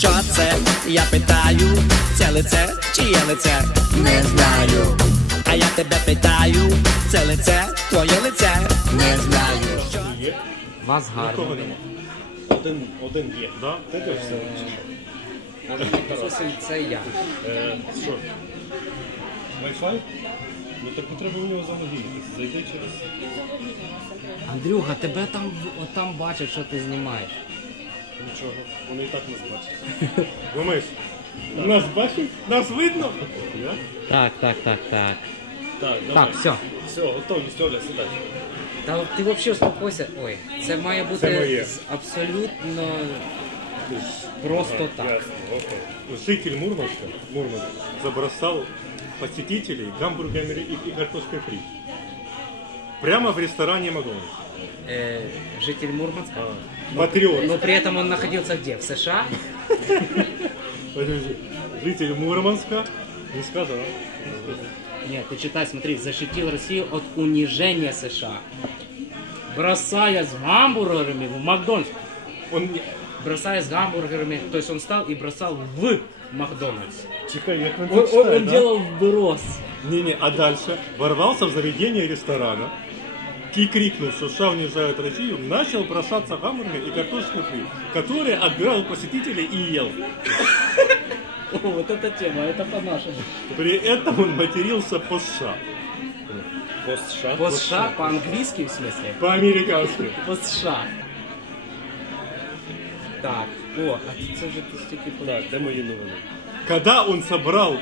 Що це? Я питаю, це лице чи є лице? Не знаю. А я тебе питаю, це лице, твоє лице? Не знаю. Є? Вас гарно. Один, один є, да? Ти теж все. Зовсім це я. Е, що? Wi-Fi? Ну так не треба у нього залогінитися. Зайди через. Андрюха, тебе там отам бачать, що ти знімаєш. Нічого, вони і так нас бачать. Думаєш? Нас бачать? Нас видно? Я? Так, так, так, так. Так, давай. Так, все. Все, готовність, Оля, сідай. Та ти взагалі успокойся. Ой, це має бути Це моє. з- абсолютно просто так. Ясно, окей. Житель Мурманска, Мурманск, забросал посетителей гамбургерами и, и картошкой фри. Прямо в ресторане Макдональдс. Э, житель Мурманска. Патриот. Но при этом он находился где? В США? Житель Мурманска. Не сказал. Нет, ты читай, смотри, защитил Россию от унижения США. Бросая с гамбургерами в Макдональдс. Он. Бросая с гамбургерами, то есть он встал и бросал в Макдональдс. Як він Он, це он- он да? делал вброс. Не-не, а дальше ворвался в заведение ресторана и крикнул, что США унижают Россию, начал бросаться гамбургерами и картошкой фри, которые отбирал посетителей и ел. О, вот эта тема, это по-нашему. При этом он матерился по США. По США? По США, по-английски в смысле? По-американски. По США. Так, о, а це вже ти стільки Так, де мої новини? Когда он собрал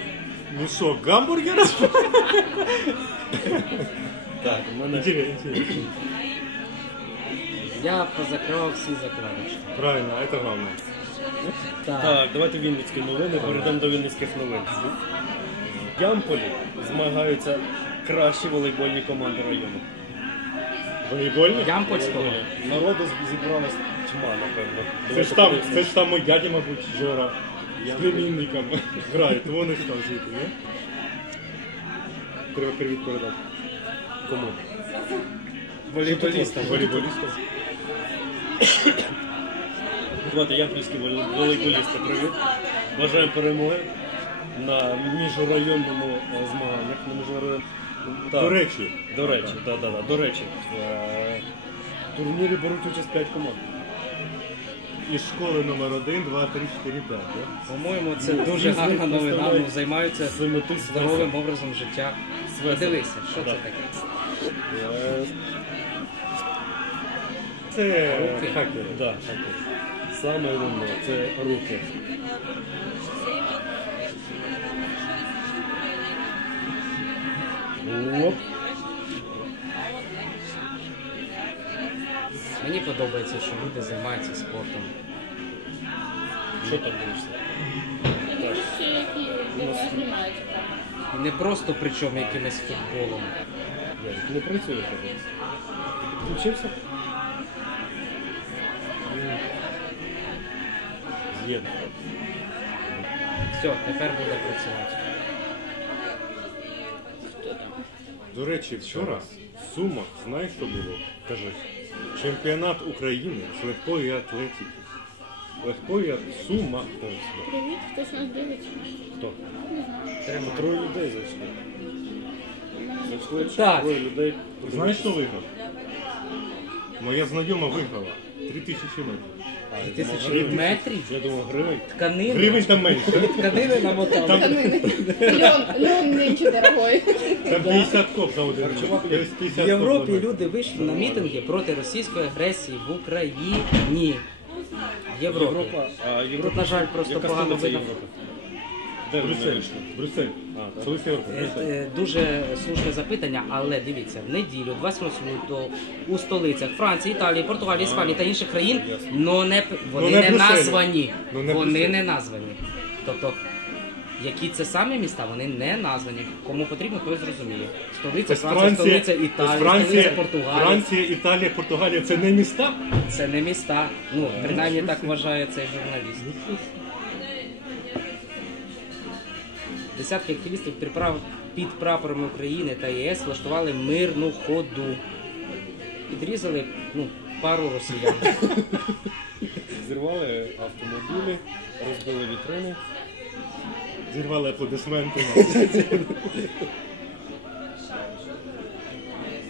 мешок гамбургеров... Так, у мене... Интересно, интересно. Я позакривав всі закладочки. Правильно, это главное. Так. Так, давайте вінницькі новини, перейдемо до вінницьких новин. В Ямполі змагаються кращі волейбольні команди району. Волейбольный? Ямпольського. Народу зібралась тьма, напевно. Це ж там, це ж там мой дядя, мабуть, Жора. З племінником грає. Вони ж там звідти, не? Треба привіт передати. Кому? Волейболістам. Волейболістам. Давайте ямпольські волей- волейболісти, привіт. Бажаємо перемоги на міжрайонному е, змаганнях. На міжрайон... Так. До речі, До речі, да, да, да, до речі. е, В турнірі беруть участь 5 команд. із школи номер 1, 2, 3, 4, 5, да? По-моєму, це дуже гарна новина. Ну, займаються здоровим образом життя. Подивися, що це таке? Це Руки. хакери. Да, так. Саме головне, це руки. Оп. Мені подобається, що люди займаються спортом. Що там дивишся? І не просто причому якимось футболом. Не працює тебе. Включився? З'єдно. Все, тепер буде працювати. До речі, вчора в Сумах, знаєш, що було? Кажи. Чемпіонат України з легкої атлетики. Легкої ат- Сума. Привіт, хтось нас дивиться. Хто? Тримай. Троє людей зайшли. Зайшли Так. людей. Знаєш, хто виграв? Моя знайома виграла. Три тисячі метрів. Тисячі метрів Я думав, гривень. тканини. Гривень там менше. Тканини намотали. Льон, льон нынче дорогой. Там 50 коп за один. день. 50 В Європі коп за люди вийшли на мітинги проти російської агресії в Україні. В Європі. Європа, а Європа. Тут, на жаль, просто Яка погано столиця видно. Європи? Де вони Брюссель. вийшли? Брюссель. А, так. Е, Брюссель. е, Дуже слушне запитання, але дивіться, в неділю, 28 лютого, у столицях Франції, Італії, Португалії, Іспанії та інших країн, но не, п- вони не не, Брюссель. названі. Ну, не вони Брюссель. не названі. Тобто, які це самі міста, вони не названі. Кому потрібно, той зрозуміє. Столиця Тобто Франція, Франція, столиця Італії, Франція, столиця Португалії. Франція, Італія, Португалія це не міста? Це не міста. Ну, принаймні так вважає цей журналіст. Десятки активістів під прапорами України та ЄС влаштували мирну ходу. Підрізали ну, пару росіян. зірвали автомобілі, розбили вітрини. Зірвали аплодисменти.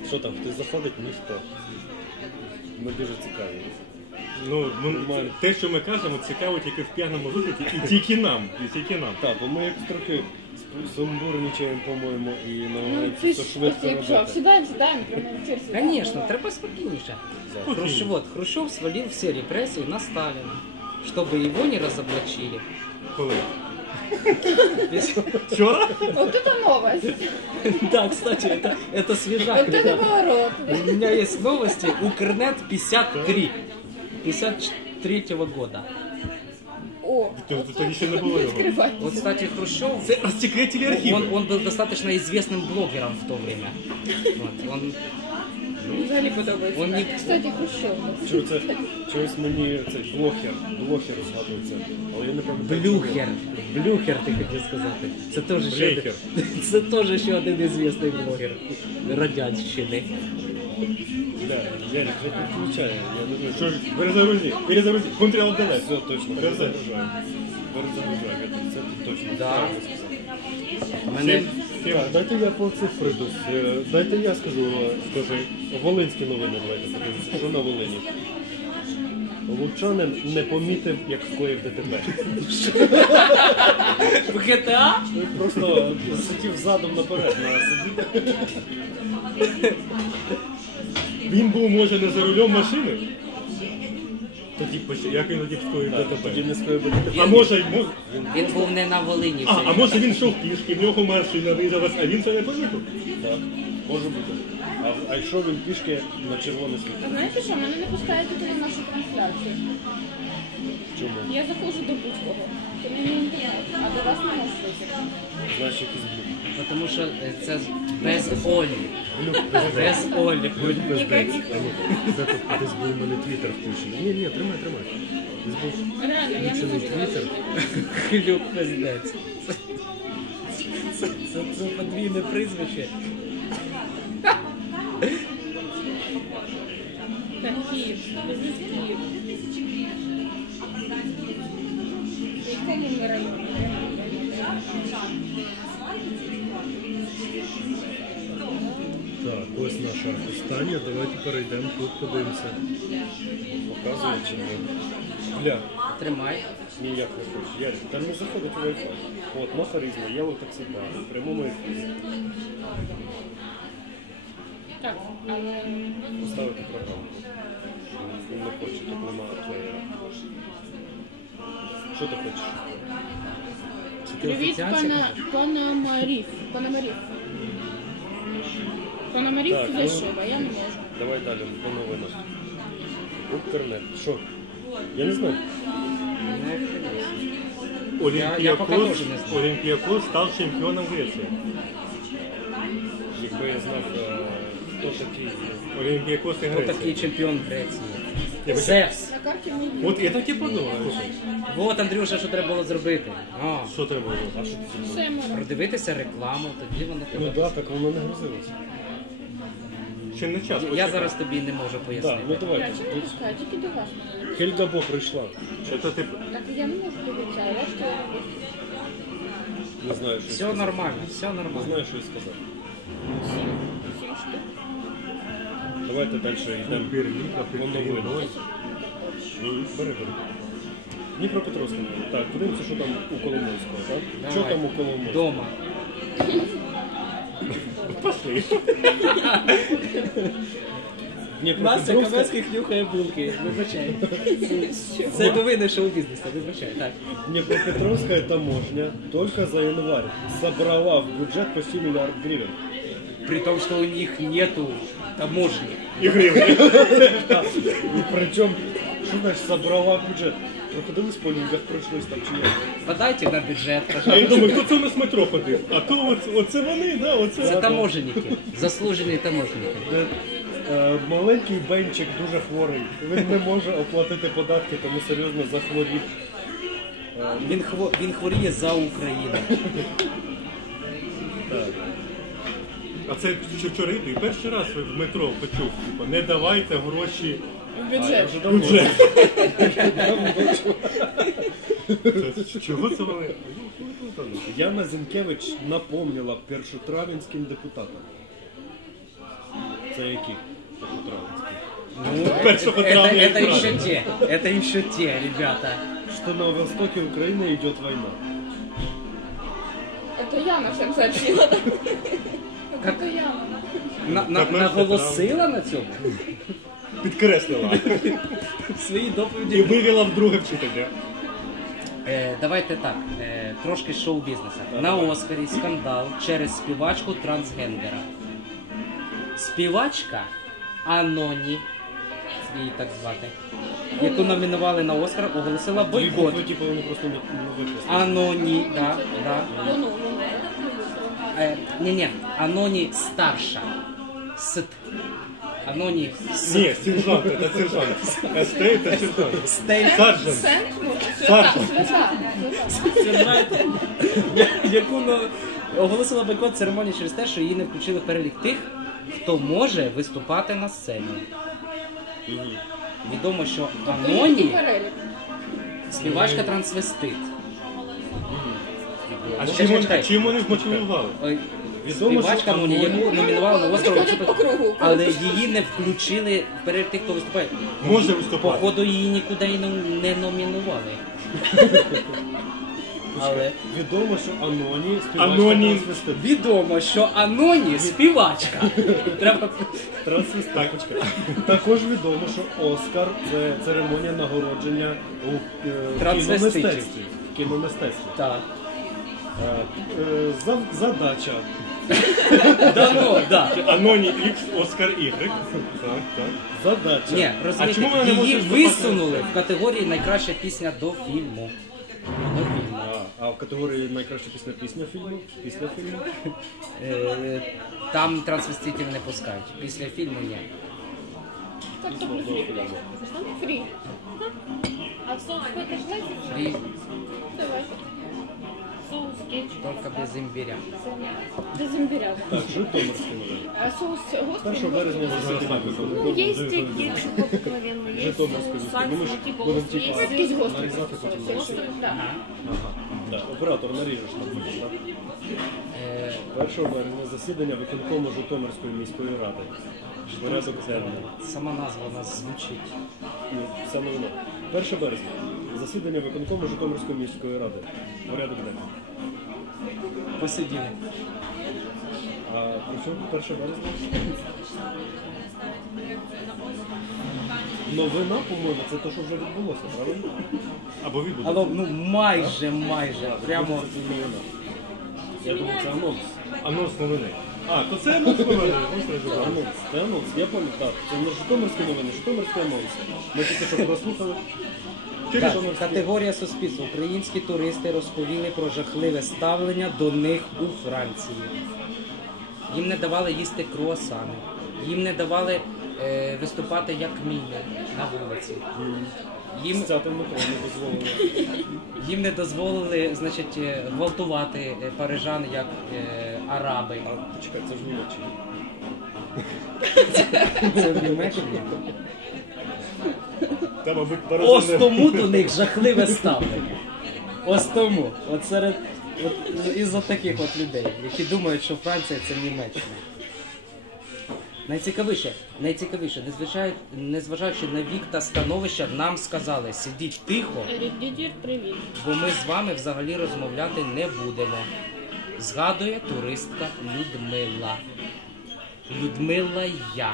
Що там, хтось заходить? Ніхто. Ми дуже цікаві. Ну, ну, те, що ми кажемо, цікаво тільки в п'яному вигляді, і тільки нам, і тільки нам. Так, бо ми як трохи сумбурничаємо, по-моєму, і Ну, намагаємося ти все ж швидко ось якщо робити. сідаємо, сідаємо, прямо в ефір сідаємо. Конечно, треба спокійніше. Хрущев, вот, Хрущев свалил все репрессии на Сталина, чтобы его не разоблачили. Коли? Весь- Вчора? Вот это новость. Да, кстати, это, это свежак. Вот это ребята. поворот. У меня есть новости. Укрнет 53. 53 года. О, Тут- тут тоді ще не було його. скрывать. Вот, кстати, Хрущев, Це розсекретили архів. он, он был достаточно известным блогером в то время. Вот, он, Взагалі подобається. Он не- Кстати, Хрущев. Чого це чогось мені цей блохер, блохер згадується, але я не пам'ятаю. Блюхер. Блюхер, ти хотів сказати. Це теж ще Блейхер. один, це теж ще один ізвісний блогер радянщини. Бля, Ярик, вже підключає, я не знаю. Що перезагрузи, перезагрузи. Контрол ДЛС. Все, точно, перезагружаю. Перезагружаю, я це точно. Да. мене Так, дайте я по цифри дос- е, Дайте я скажу, е, скажи, Волинські новини давайте подивимося. Що на Волині? Лучанин не помітив, як скоїв ДТП. в GTA Він просто сидів задом наперед на сидіти. Він був, може, не за рулем машини? Тоді поч- як він тоді скоїв Тоді ДТП? не скоїв би ДТП. А може, й мо- він був не на Волині. а, а може він йшов пішки, в нього машина виїжджалась, а він це не помітив? Так, може бути. А, а йшов він пішки на червоне А світло. знаєте що, мене не пускають туди на нашу трансляцію. Чому? Я заходжу до будь-кого. Мені а до вас не можу. Знаєш, якийсь блюк. Ну, Тому що е, це без Олі. Без Олі. Ніяких. Десь був у мене твіттер включений. Ні, ні, тримай, тримай. Десь був включений твіттер. Хлюк пиздець. Це, це, це подвійне прізвище. Так, Київ, бізнес Київ. В якому наша остання. Давайте перейдемо тут, подивимося. Показує чи ні. Бля, Тримай. ніяк не хочу. Ярик, там не заходить у Wi-Fi. От, на харизма, я вот таксі бар, в прямому ефірі. Так, але Поставити програму. Він не хоче, тут немає плеєра. Що ти хочеш? Чи ти привіт, офіціант? пана, Панамарів. Панамарів. Панамарів Так, ну- що, а я не можу. Давай далі, по новинах. Укрнет. Що? Я не знаю. я не знаю. Олімпіакос став чемпіоном Греції. Якби я знав, е, хто такий. Олімпіакос і Хто Греція. такий чемпіон Греції? Я бачу- Зевс. На карті. От я так і подумав. Вот, Андрюша, що треба було зробити. А, Що треба було? А що? Все можу. продивитися рекламу, тоді воно Ну тебе. так, так воно не грузилося. Ще не час. Я зараз тобі не можу пояснити. ну Я давайте. чого не пускаю, тільки до вас. мене. Хельгабо прийшла. Що то ти Так я не можу дивитися, а я що я? Не знаю, що Все сказати. нормально, все Не нормально. знаю, що сказати. Сім. Сім штук. Давайте далі йдемо. Ну, Бери, бери. Дніпропетровська. Так, подивимося, що там у Коломойського, так? Давай. Що там у Коломойського? Дома. пошли. Дніпропетровська, нюхає булки. Вибачай. Це новини шоу-бізнесу, вибачай. Так. Днепропетровская таможня только за январь собрала в бюджет почти миллиард гривен. При том, что у них нету таможни. І гривні. И причем, что значит собрала в бюджет? Проходили по людях, пройшлись там чи ні? Подайте на бюджет, А я пожалуйста. думаю, хто це у нас в метро ходив? А то от, оце вони, да, оце. Це таможенники. Заслужені таможенники. Де, е, маленький бенчик дуже хворий. Він не може оплатити податки, тому серйозно захворів. Він, хво... Він хворіє за Україну. А це вчора і перший раз в метро почув, типу, не давайте гроші В бюджет. Вже давно. Це- Чого це вони? Яна Зінкевич напомнила першотравенським депутатам. Це які? Першотравенські. Першого Это, травня это і еще те, это еще те, ребята. Что на востоке Украины идет война. Это Яна всем сообщила. да? Как- Это Яна. На, на, П'ятнадцяте наголосила на цьому Підкреслила. свої І вивела в друге вчителя. Е, давайте так, е, трошки шоу-бізнесу. На Оскарі скандал через співачку трансгендера. Співачка Аноні, її так звати, яку номінували на Оскар, оголосила бойкот. типу, вони просто не, не. Аноні, да, да. Е, ні, ні, Аноні старша. Сит. Аноні Сит. Ні, сержант, це сержант. СТ це сержант. Стель. Сержант. Свята. Сержант, яку ну, оголосила бойкот церемонії через те, що її не включили в перелік тих, хто може виступати на сцені. Відомо, що Який Аноні співачка трансвестит. А чим, вони- чим Співачка Аноні- яку номінували на Оскар, Ходить по кругу. але її не включили в перелік тих, хто виступає. Може виступати. Походу її нікуди і не- не номінували. Але Відомо, що Аноні співачка Аноні. трансвестит. відомо, що Аноні співачка. Треба Трансвестит. Також відомо, що Оскар це церемонія нагородження у е, Трансвеститів. кіномистецтві. В кіномистецтві. так. Е, е, зав- задача Да, ну, да. Аноні X, Оскар Y. Так, так. задача Ні, А розумієте, чому вона не може її виступати на висунули в категорії найкраща пісня до фільму. До фільму. А, а в категорії найкраща пісня пісня фільму? Після фільму? Е, Там трансвеститів не пускають. Після фільму ні. Так, кто плюс фри? Фри. А соус какой-то желаете? І Давайте. Соус, кетчуп. тільки без імбиря. Без имбиря. Так, Житомирський новин. А соус, господи, 1 березня Ну, есть и кетчуп обыкновенный, есть Житомирський соус есть Якийсь гострий. нарізати Гострий, да. Ага, да. Оператор наріжеш там потім, так? Е, 1 березня засідання виконкому Житомирської міської ради. Порядок денний. Сама назва у нас звучить. Ні, Вся новина. 1 березня. Засідання виконкому Житомирської міської ради. Порядок денний. Посиділи. А при чому 1 березня? Новина, по-моєму, це те, що вже відбулося, правильно? Або відбуде. Але ну майже, майже. Прямо Це новина. Я думаю, це анонс. Анонс новини. А, то це анонс новини. Ось Це анонс. Це анонс. Я пам'ятаю. Це не Житомирські новини, Житомирський анонс. Ми тільки що прослухали. Так, категорія суспільства. Українські туристи розповіли про жахливе ставлення до них у Франції. Їм не давали їсти круасани, їм не давали е, виступати як міни на вулиці. Їм, метро не дозволили. їм не дозволили значить, е, гвалтувати е, парижан як е, араби. А почекай, це ж Німеччина. Це в Німеччині. Та, мабуть, Ось тому до них жахливе ставлення. Ось тому. От серед от, із-за таких от людей, які думають, що Франція це Німеччина. Найцікавіше, найцікавіше, незважаючи, незважаючи на вік та становище, нам сказали, сидіть тихо, бо ми з вами взагалі розмовляти не будемо. Згадує туристка Людмила. Людмила я.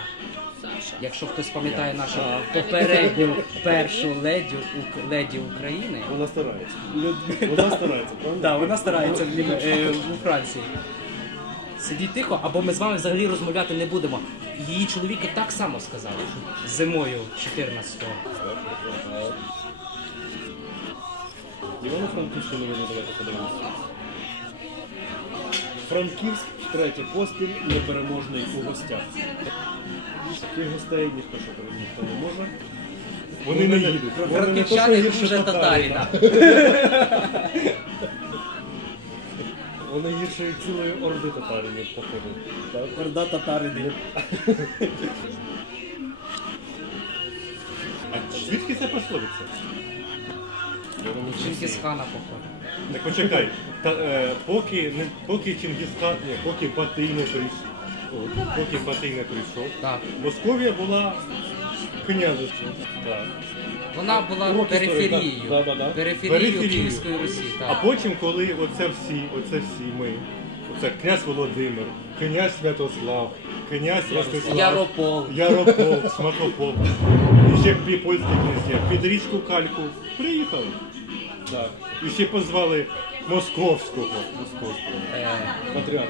Саша. Якщо хтось пам'ятає нашу попередню першу леді, Ук- леді України, Вона старається. Вона старається, правильно? Да, вона старається в е, у Франції. Сидіть тихо, або ми з вами взагалі розмовляти не будемо. Її чоловіку так само сказали зимою 14-го. Івано-Франківські новини давайте подивимося. Франківськ третє поспіль непереможний у гостях. Таких гостей ніхто що ніхто не може. Вони не їдуть. Франківчани гірше дуже татаріна. Вони гірше цілої орди татаринів, походу. Орда татарини. Звідки це пословиця? Чингісхана походу. Так почекай, та, е, поки, не, поки Чингісхан, ні, поки Батий не прийшов, о, поки Батий не прийшов, Так. Московія була княжеством. Так. Вона була Урок історії, периферією. так. Да-да-да. Периферією Периферією. Київської Русі. А Так. потім, коли оце всі, оце всі ми, оце князь Володимир, князь Святослав, князь Ростислав, Яропол. Яропол, Смакопол, і ще дві польські князя, під річку Кальку приїхали. Так. І ще позвали Московського. Московського. Е, Патріарх.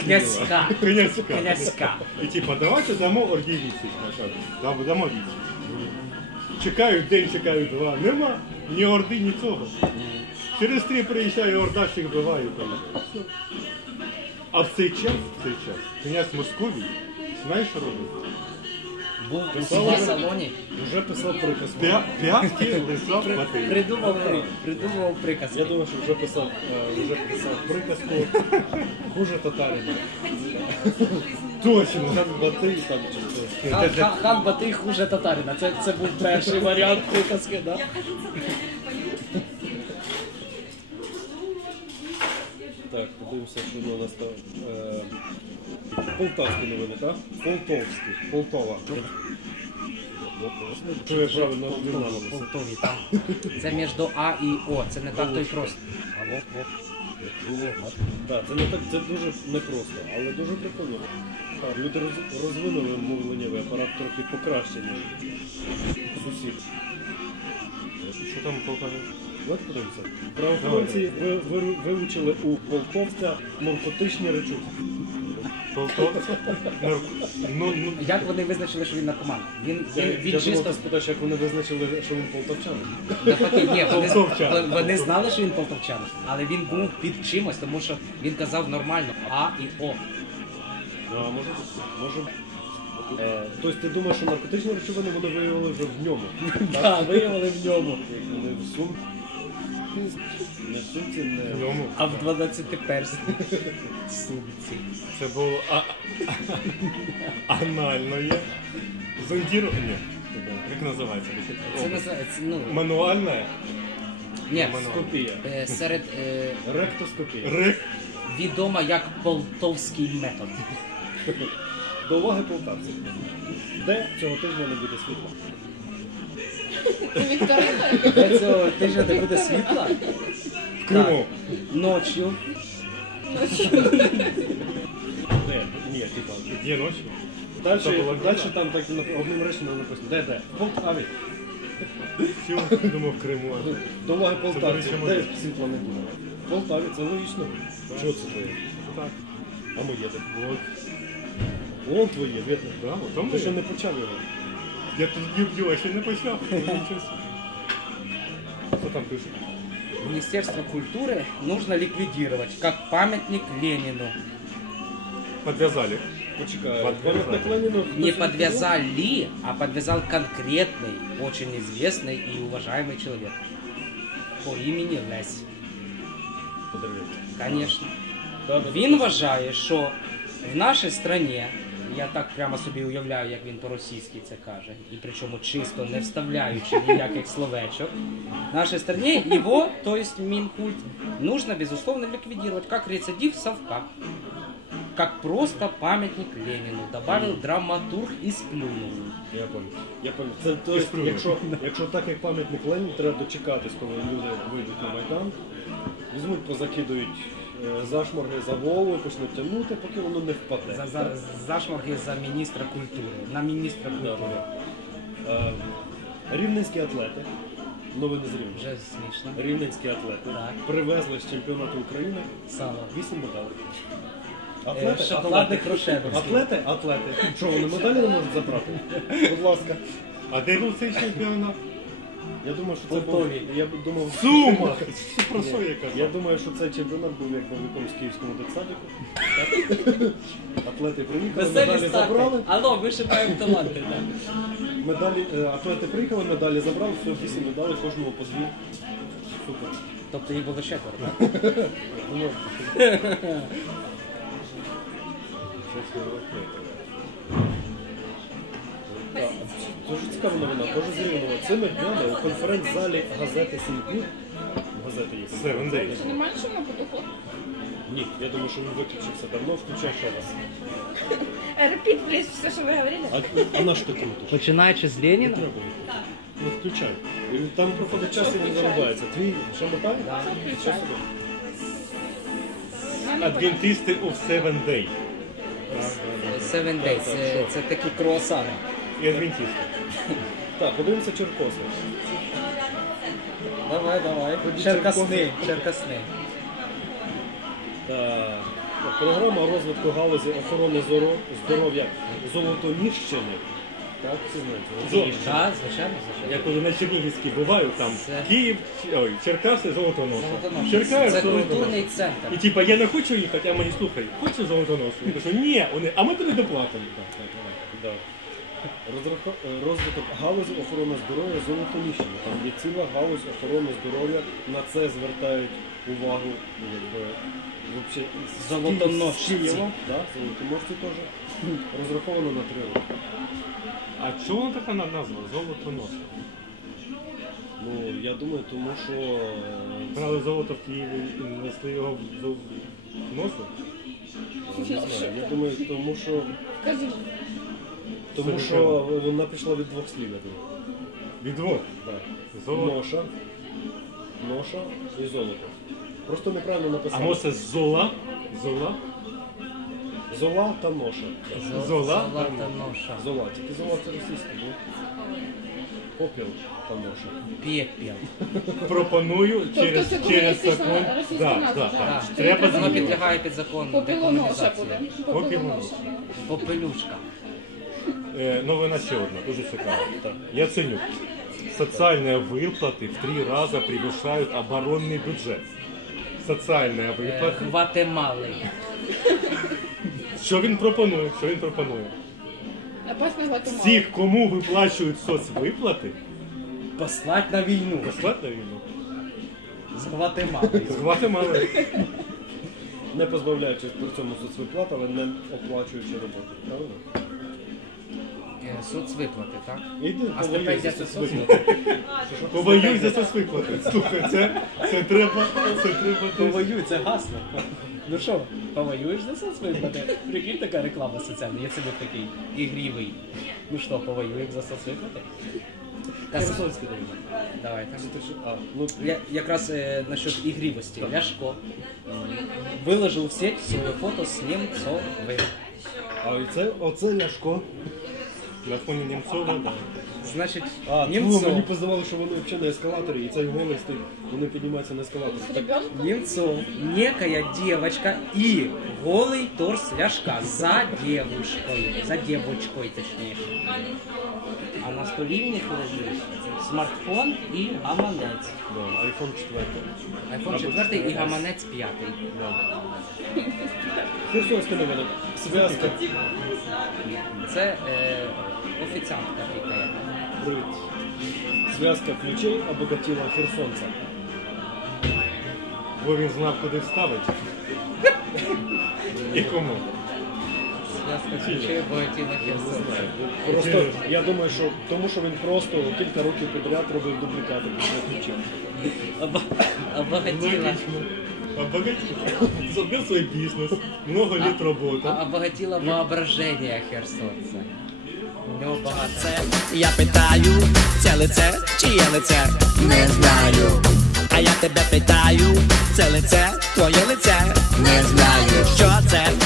Князька. Князька. Князька. І типа, давайте дамо орді відсіч. кажуть. Да, дамо відсіч. Чекають день, чекають два. Нема ні орди, ні цього. Через три приїжджає орда, всіх вбиває. там. А в цей час, в цей час, князь Московій, знаєш, що робить? Був у сім'ї салоні. Вже писав приказку. П'я- П'ятки лежав Батий. Придумав, придумав приказ. Я думаю, що вже писав, е, вже писав приказку хуже татарина. Точно. Там Батий там чи. Хан, хан, хан Батий хуже татарина. Це, це був перший варіант приказки, да? Так, подивимося, що у нас там. Е, Полтавські новини, так? Полтовські. Полтова. Що я правильно обміналися. Полтові, так. Це між А і О, це не так то й просто. Так, це не так, це дуже непросто, але дуже прикольно. Так, люди роз- розвинули мовленнєвий апарат трохи покращення. Сусід. Що там покажеш? Давайте подивимося. Правоохоронці ви, ви, вивчили у полтовця наркотичні речовини. Полтавці? Нар- Ну, ну, Як вони визначили, що він наркоман? Він, він, я він думав, чисто ти спитаєш, як вони визначили, що він полтавчанин. навпаки, ні, вони, Полтовчан. вони знали, що він полтовчанин, але він був під чимось, тому що він казав нормально А і О. Да, може. Може. Е, Тобто ти думаєш, що наркотичні речовини вони виявили вже в ньому? Так, виявили в ньому. Не в сумці. Не в сумці, не в ньому. А в 12 персні. Сумці. Це було а... анальне. Зондірування. Як називається? Це називається, ну, Мануальне. ні, Скопія. е, серед е, Ректоскопія. Рек. відома як полтовський метод. До уваги полтавців. Де цього тижня не буде світла? Це Вікторина? Де цього тижня не буде світла? В Криму. Ночью. Де? Ні, типа. Це була далі біда. там так нап- одним реченням написано. Де де? В Полтаві. Все, думав, в Криму. До уваги Це, до речі, Де моє. світла не буде? В Полтаві, це логічно. Чого це твоє? Так. А моє де? От. Вон твоє, видно. Да, от там Ти ще не почав його. Я тут б'ю, а ще не почав. Нічого собі. Що там пише? Министерство культуры нужно ликвидировать как памятник Ленину. Подвязали. Почекай, Подвязали. пам'ятник Леніну. Не подвязали, а подвязал конкретный, очень известный и уважаемый человек. По имени Лесь. Подивись. Конечно. Да, да, Він вважає, що в нашій страні, я так прямо собі уявляю, як він по-російськи це каже, і причому чисто не вставляючи ніяких словечок, в нашей стране его, то есть Минкульт, нужно, безусловно, ликвидировать, как рецидив совка. Как просто памятник Ленину, добавил драматург и сплюнул. Я пам'ятаю. Я пам'ятаю. Це то, есть, якщо, якщо так як пам'ятник Леніну, треба дочекатись, коли люди вийдуть на Майдан, візьмуть, позакидують зашморги за голову, почнуть тягнути, поки воно не впаде. За, за, зашморги за министра культуры, на культуры. да. Е, Рівненські атлети, новини з Рівного. Вже смішно. Рівненські атлети Так. привезли з чемпіонату України Сало. 8 медалей. Е, Шоколадних рошевих. Атлети, атлети. Що, вони медалі не можуть забрати? Будь ласка. А де був цей чемпіонат? Я думаю, що це був. Я б думав. Сума! Про що я Я казав? думаю, що цей чемпіонат був якби в якомусь київському дитсадику. Так? Атлети приїхали, Веселі медалі старти. забрали. Алло, ми ще маємо таланти. так. Медалі, е, атлети приїхали, медалі забрали, все, вісім медалей, кожному по дві. Супер. Тобто їх було четверо, так? Ну. Дуже цікава новина. Теж з Рівного. Цими днями у конференц-залі газети «Сім днів». Газети є. Days. Немає, що воно потухло? Ні, я думаю, що він виключився давно, включай ще раз. Repeat, please, все, что вы говорили. А, а на що ти коментуєш? Починаючи з Не Леніна, треба. Ну, включай. І Там проходить час і він вирубається. Твій шамотай? Що собі? Адвентисти of Seven Day. Seven Days, це, це такі круасани. І адвентисти. Так, подивимося Черкоси. Давай, давай. Черкасни, черкасни. Та, програма розвитку галузі охорони здоро- здоров'я Золотоніщини. Так, всі знають. Золотоніщина. Так, звичайно, звичайно. Я коли на Чернігівській буваю, там Це- Київ, ой, Черкаси, Золотоноша. Золотоноша. Черкаси, Це культурний центр. І типа я не хочу їхати, а мені слухай, хочеш золотоношу? Я кажу, ні, вони, а ми тобі доплатимо. Так, так. Да. Е, Розвиток галузі охорони здоров'я Золотоніщини. Там є ціла галузь охорони здоров'я. На це звертають увагу ну, Золотоносці. Да, золотоносці теж. Розраховано на три роки. А чого вона така назва? Золотоноша? Ну, я думаю, тому що е, Брали золото в Києві і несли його в носу? не. Я думаю, тому що тому що вона пішла від двох слів, я думаю. Відвод. Да. Золото. Ноша, ноша і золото. Просто неправильно А написано. може зола? Зола? Зола та ноша. Да. Зола? Золотоноша. Зола, тільки зола це російська, ну. Попіл та ноша. Пепел. Пропоную через, це буде через російська- закон. російська Да, назва. да, Так. так. Треба треба Воно змінювати. підлягає під закон попілоноша буде. декомунізації. Попілоноша. Попелюшка. Е, Новина ще одна, дуже цікава. Яценюк. Социальные выплаты в три раза превышают оборонный бюджет. Соціальні виплати. Гватемали. Що він пропонує? Що він пропонує? Опасний Гватемала. Всіх, кому виплачують соцвиплати, Послать на війну. послати на війну. З Гватемали. З Гватемали. Не позбавляючись при цьому соцвиплат, але не оплачуючи роботу. Правильно? Соцвиплати, так? Іди, А стипендія за це соцвиплати. Повоюй за соцвиплати. Слухай, це, це треба, це треба. Повоюй, це гасло. Ну що, повоюєш за соцвиплати? Прикинь, така реклама соціальна, я собі такий ігрівий. Ну що, повоюємо за соцвиплати? Та со- Херсонське довідно. Давайте. А, ну, Я, якраз е, насчет игривости. Ляшко выложил в сеть свое фото с Немцовым. а це, оце Ляшко. На фоні Німцова, да. Значит, А, ну, Немцов. мені поздавали, що вони взагалі на ескалаторі, і цей голий стоїть, вони піднімаються на ескалатор. З? Немцов, некая девочка и голый торс Ляшка за девушкой, за девочкой точнее. А на столі в них лежить смартфон і гаманець. Да, iPhone 4. Айфон 4 і гаманець 5. Херсонська новина. Зв'язка. Це е, офіціантка пікає. Привіт. Зв'язка ключей обогатила херсонця. Бо він знав, куди вставити. І кому. Зв'язка ключей багатіла Херсонця. Просто я думаю, що тому що він просто кілька років підряд робив дублікати після ключів. Обогатіла. Зробив свой бізнес, много лет работы. Обогатило воображение херсонца. Це я питаю, це лице чи є лице? Не знаю. А я тебе питаю, це лице, твоє лице? Не знаю, що це.